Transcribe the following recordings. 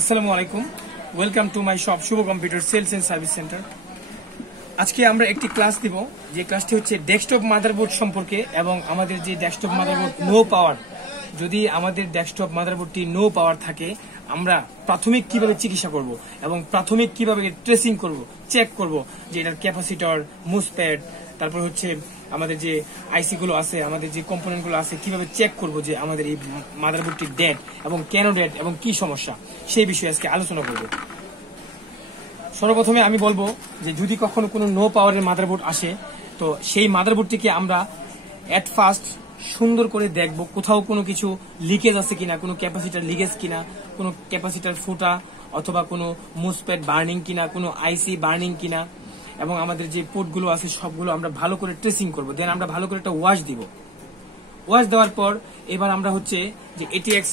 আসসালামু আলাইকুম, welcome to my shop Shubho computer sales and service centre. আজকে আমরা একটি ক্লাস দিব, যে ক্লাসটি হচ্ছে ডেস্কটপ মাদারবোর্ড সম্পর্কে এবং আমাদের যে ডেস্কটপ মাদারবোর্ড নো পাওয়ার, যদি আমাদের ডেস্কটপ মাদারবোর্ডটি নো পাওয়ার থাকে আমরা প্রাথমিক কিভাবে চিকিৎসা করব এবং প্রাথমিক কিভাবে ট্রেসিং করব, চেক করব যে এটার ক্যাপাসিটর, মুসপ্যাড, তারপর হচ্ছে আমাদের যে আইসি গুলো আছে, আমাদের যে কম্পোনেন্ট গুলো আছে, কিভাবে চেক করব যে আমাদের এই মাদারবোর্ডটি ডেড এবং কেন ডেড এবং কি সমস্যা, সেই বিষয়ে আজকে আলোচনা করব। সর্বপ্রথমে আমি বলবো যে যদি কখনো কোনো নো পাওয়ারের মাদারবোর্ড আসে, তো সেই মাদারবোর্ডটিকে আমরা এট ফার্স্ট সুন্দর করে দেখব কোথাও কোনো কিছু লিকেজ আছে কিনা, কোনো ক্যাপাসিটার লিকেজ কিনা, কোনো ক্যাপাসিটার ফুটা অথবা কোনো মুসপ্যাড বার্নিং কিনা, কোনো আইসি বার্নিং কিনা, এবং আমাদের যে পোর্টগুলো আছে সবগুলো আমরা ভালো করে ট্রেসিং করব। দেন আমরা ভালো করে একটা ওয়াশ দিব। ওয়াশ দেওয়ার পর এবার আমরা হচ্ছে যে ATX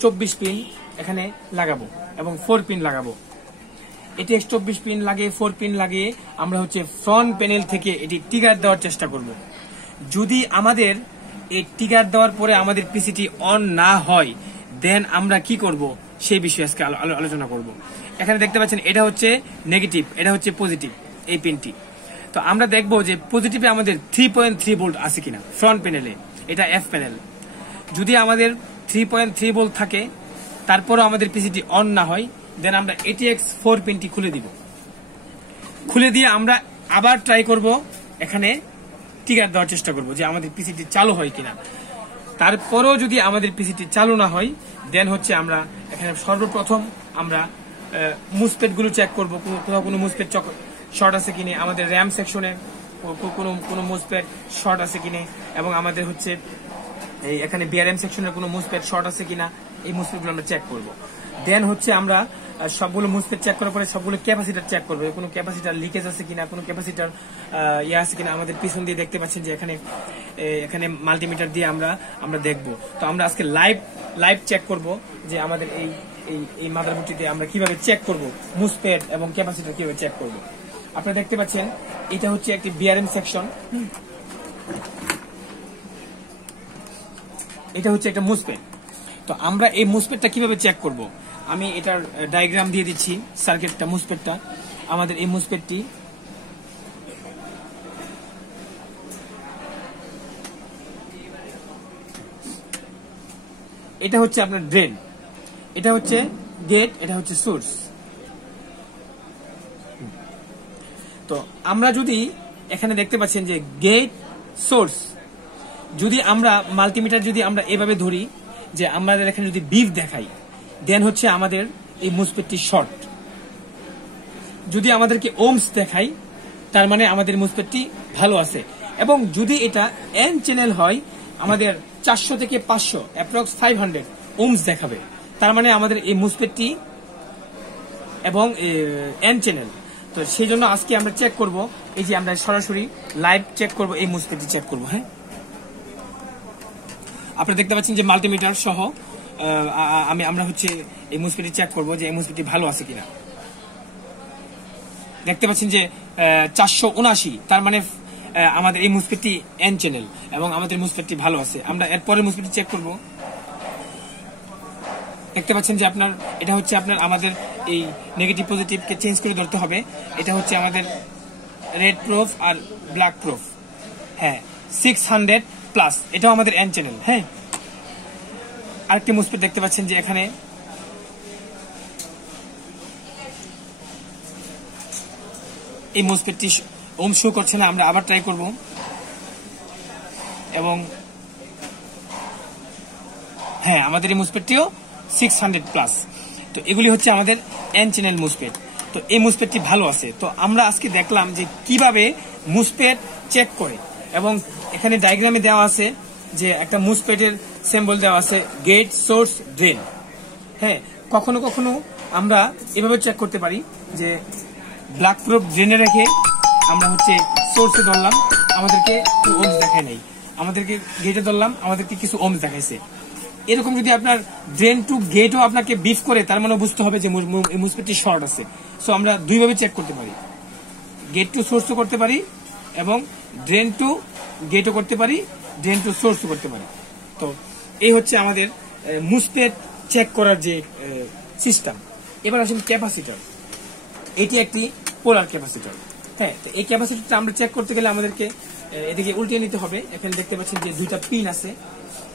24 পিন এখানে লাগাবো এবং 4 পিন লাগাবো। ATX 24 পিন লাগিয়ে 4 পিন লাগিয়ে আমরা হচ্ছে ফ্রন্ট প্যানেল থেকে এটি ট্রিগার দেওয়ার চেষ্টা করব। যদি আমাদের এই ট্রিগার দেওয়ার পরে আমাদের পিসিটি অন না হয়, দেন আমরা কি করব সেই বিষয়ে আজকে আলোচনা করব। এখানে দেখতে পাচ্ছেন এটা হচ্ছে নেগেটিভ, এটা হচ্ছে পজিটিভ, এই পিনটি। তো আমরা দেখব যে পজিটিভে আমাদের 3.3 ভোল্ট আছে কিনা ফ্রন্ট প্যানেলে, এটা এফ প্যানেল। যদি আমাদের 3.3 ভোল্ট থাকে তারপরও আমাদের পিসিটি অন না হয়, দেন আমরা ATX 4 পিনটি খুলে দিব। খুলে দিয়ে আমরা আবার ট্রাই করব, এখানে ট্রিগার দেওয়ার চেষ্টা করব যে আমাদের পিসিটি চালু হয় কিনা। তারপরেও যদি আমাদের পিসিটি চালু না হয়, দেন হচ্ছে আমরা এখানে সর্বপ্রথম আমরা মুসপ্যাড গুলো চেক করব, কোথাও কোনো মুসপ্যাড শর্ট আছে কিনে, আমাদের র্যাম সেকশনে কোনো মুসপ্যাড শর্ট আছে কিনে, এবং আমাদের হচ্ছে এই এখানে BRM সেকশনের কোনো মুসপ্যাড শর্ট আছে কিনা, এই মুসপ্যাডগুলো আমরা চেক করব। দেন হচ্ছে আমরা সবগুলো মুসপ্যাড চেক করার পরে সবগুলো ক্যাপাসিটার চেক করবো, কোনো ক্যাপাসিটার লিকেজ আছে কিনা, কোনো ক্যাপাসিটার আছে কিনা। আমাদের পিছন দিয়ে দেখতে পাচ্ছেন যে এখানে মাল্টিমিটার দিয়ে আমরা দেখব। তো আমরা আজকে লাইভ চেক করব যে আমাদের এই মাদারবোর্ডটিতে আমরা কিভাবে চেক করব মুসপ্যাড এবং ক্যাপাসিটার কিভাবে চেক করব। আপনারা দেখতে পাচ্ছেন এটা হচ্ছে একটি BRM সেকশন, এটা হচ্ছে একটা মুসপ্যাড। তো আমরা এই মুসপ্যাডটা কিভাবে চেক করব, আমি এটার ডায়াগ্রাম দিয়ে দিচ্ছি। সার্কিটটা, মুসপ্যাডটা, আমাদের এই মুসপ্যাডটি এটা হচ্ছে আপনার ড্রেন, এটা হচ্ছে গেট, এটা হচ্ছে সোর্স। তো আমরা যদি এখানে দেখতে পাচ্ছেন যে গেট, সোর্স, যদি আমরা মাল্টিমিটার যদি আমরা এভাবে ধরি যে আমাদের এখানে যদি বিভ দেখাই, দেন হচ্ছে আমাদের এই মুসপ্যাডটি শর্ট। যদি আমাদেরকে ওমস দেখাই, তার মানে আমাদের মুসপ্যাডটি ভালো আছে। এবং যদি এটা এন চ্যানেল হয়, আমাদের 400 থেকে 500 অ্যাপ্রক্স 500 ওমস দেখাবে, তার মানে আমাদের এই মুসপ্যাডটি এবং এন চ্যানেল। তো সেই জন্য আজকে আমরা চেক করব, এই যে আমরা সরাসরি লাইভ চেক করব, এই মুসপ্যাডটি চেক করব। হ্যাঁ, আপনারা দেখতে পাচ্ছেন যে মাল্টিমিটার সহ আমরা হচ্ছে এই মুসপ্যাডটি চেক করব যে এই মুসপ্যাডটি ভালো আছে কিনা। দেখতে পাচ্ছেন যে 479, তার মানে আমাদের এই মুসপ্যাডটি এন চ্যানেল এবং আমাদের মুসপ্যাডটি ভালো আছে। আমরা এরপরে মুসপ্যাডটি চেক করব। দেখতে পাচ্ছেন যে এটা হচ্ছে আমাদের এই নেগেটিভ পজিটিভকে চেঞ্জ করে ধরতে হবে। এটা হচ্ছে আমাদের রেড প্রুফ আর ব্ল্যাক প্রুফ। হ্যাঁ, 600+, এটাও আমাদের এন চ্যানেল। হ্যাঁ, আরেকটি মুসপ্যাড দেখতে পাচ্ছেন যে এখানে এই মুসপ্যাডটি ওম শো করছে না, আমরা আবার ট্রাই করব। এবং হ্যাঁ, আমাদের এই মুসপ্যাডটিও 600+। তো এগুলি হচ্ছে আমাদের এন চ্যানেল মুসপ্যাড। তো এই মুসপ্যাডটি ভালো আছে। তো আমরা আজকে দেখলাম যে কিভাবে মুসপ্যাড চেক করে, এবং এখানে ডায়াগ্রামে দেওয়া আছে যে একটা মুসপ্যাডের সিম্বল দেওয়া আছে গেট, সোর্স, ড্রেন। হ্যাঁ, কখনো কখনো আমরা এভাবে চেক করতে পারি যে ব্ল্যাক প্রুফ ড্রেনে রেখে আমরা হচ্ছে সোর্সে ধরলাম, আমাদেরকে ওমস দেখায় নাই, আমাদেরকে গেটে ধরলাম, আমাদেরকে কিছু ওমস দেখাইছে। এরকম যদি আপনার ড্রেন টু গেটও আপনাকে বিফ করে, তার মানে বুঝতে হবে যে মুসপ্যাডটি শর্ট আছে। সো আমরা দুইভাবে চেক করতে পারি, গেট টু সোর্সও করতে পারি এবং ড্রেন টু গেটও করতে পারি, ড্রেন টু সোর্সও করতে পারি। তো এই হচ্ছে আমাদের মুসপ্যাড চেক করার যে সিস্টেম। এবার আসেন ক্যাপাসিটর। এটি একটি পোলার ক্যাপাসিটর। হ্যাঁ, তো এই ক্যাপাসিটরটা আমরা চেক করতে গেলে আমাদেরকে এদিকে উল্টে নিতে হবে। এখানে দেখতে পাচ্ছেন যে দুইটা পিন আছে,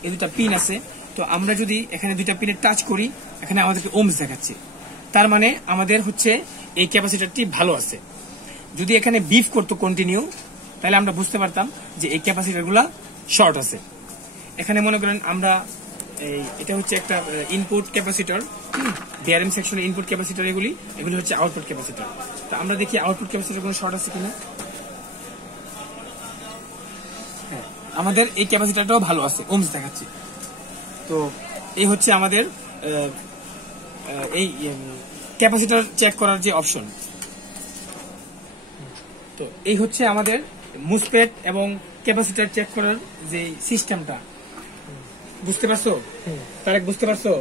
এই দুইটা পিন আছে। তো আমরা যদি এখানে দুইটা পিনে টাচ করি, এখানে আমাদেরকে ওমস দেখাচ্ছে, তার মানে আমাদের হচ্ছে এই ক্যাপাসিটরটি ভালো আছে। যদি এখানে বিফ করতো কন্টিনিউ, তাহলে আমরা বুঝতে পারতাম যে এই ক্যাপাসিটর গুলা শর্ট আছে। এখানে মনে করেন আমরা এটা হচ্ছে একটা ইনপুট ক্যাপাসিটর, ডিআরএম সেকশনের ইনপুট ক্যাপাসিটর, এগুলি হচ্ছে আউটপুট ক্যাপাসিটর। তো আমরা দেখি আউটপুট ক্যাপাসিটর কোনো শর্ট আছে কিনা। হ্যাঁ, আমাদের এই ক্যাপাসিটরটাও ভালো আছে, ওমস দেখাচ্ছে। তো এই হচ্ছে আমাদের এই ক্যাপাসিটর চেক করার যে অপশন। তো এই হচ্ছে আমাদের মুসপেট এবং ক্যাপাসিটর চেক করার যে সিস্টেমটা। বুঝতে পারছো তারেক? বুঝতে পারছো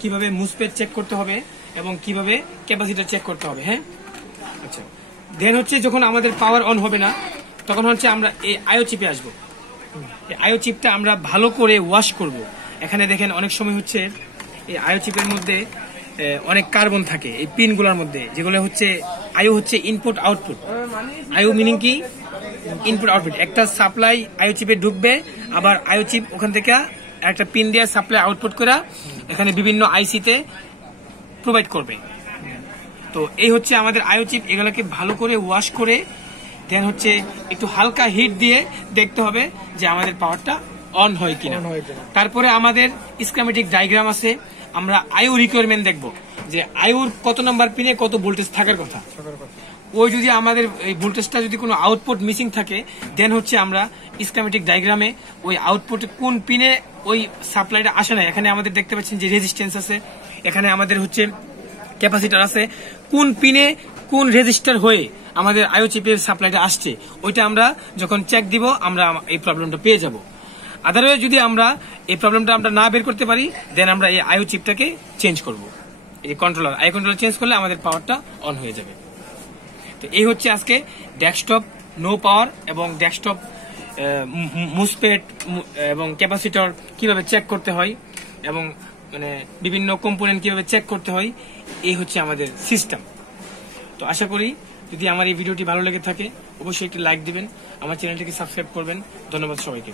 কিভাবে মুসপেট চেক করতে হবে এবং কিভাবে ক্যাপাসিটর চেক করতে হবে? হ্যাঁ, আচ্ছা। দেন হচ্ছে যখন আমাদের পাওয়ার অন হবে না, তখন হচ্ছে আমরা এই আইও চিপে আসবো। এই আইও চিপটা আমরা ভালো করে ওয়াশ করব। এখানে দেখেন অনেক সময় হচ্ছে এই আইও চিপের মধ্যে অনেক কার্বন থাকে এই পিনগুলোর মধ্যে, যেগুলো হচ্ছে আইও হচ্ছে ইনপুট আউটপুট। আইও মিনিং কি? Input output. একটা সাপ্লাই আইও চিপে ঢুকবে, আবার আইও চিপ ওখান থেকে একটা পিন দিয়ে সাপ্লাই আউটপুট করে এখানে বিভিন্ন আইসিতে প্রোভাইড করবে। তো এই হচ্ছে আমাদের আইও চিপ। এগুলোকে ভালো করে ওয়াশ করে দেন হচ্ছে একটু হালকা হিট দিয়ে দেখতে হবে যে আমাদের পাওয়ারটা অন হয় কিনা। তারপরে আমাদের স্কিমেটিক ডায়াগ্রাম আছে, আমরা আইও রিকোয়ারমেন্ট দেখব যে আইওর কত নাম্বার পিনে কত ভোল্টেজ থাকার কথা। ওই যদি আমাদের এই ভোল্টেজটা যদি কোনো আউটপুট মিসিং থাকে, দেন হচ্ছে আমরা স্কিমেটিক ডায়াগ্রামে ওই আউটপুট কোন পিনে ওই সাপ্লাইটা আসে না। এখানে আমাদের দেখতে পাচ্ছেন যে রেজিস্ট্যান্স আছে, এখানে আমাদের হচ্ছে ক্যাপাসিটর আছে, কোন পিনে কোন রেজিস্টার হয়ে আমাদের আইও চিপের সাপ্লাইটা আসছে, ওইটা আমরা যখন চেক দিব আমরা এই প্রবলেমটা পেয়ে যাব। আদারওয়াইজ যদি আমরা এই প্রবলেমটা আমরা না বের করতে পারি, দেন আমরা এই আইও চিপটাকে চেঞ্জ করব। এই কন্ট্রোলার আইও কন্ট্রোলার চেঞ্জ করলে আমাদের পাওয়ারটা অন হয়ে যাবে। তো এই হচ্ছে আজকে ডেস্কটপ নো পাওয়ার এবং ডেস্কটপ মুসপেট এবং ক্যাপাসিটর কিভাবে চেক করতে হয় এবং মানে বিভিন্ন কম্পোনেন্ট কিভাবে চেক করতে হয়, এই হচ্ছে আমাদের সিস্টেম। তো আশা করি যদি আমার এই ভিডিওটি ভালো লেগে থাকে অবশ্যই একটি লাইক দিবেন, আমার চ্যানেলটিকে সাবস্ক্রাইব করবেন। ধন্যবাদ সবাইকে।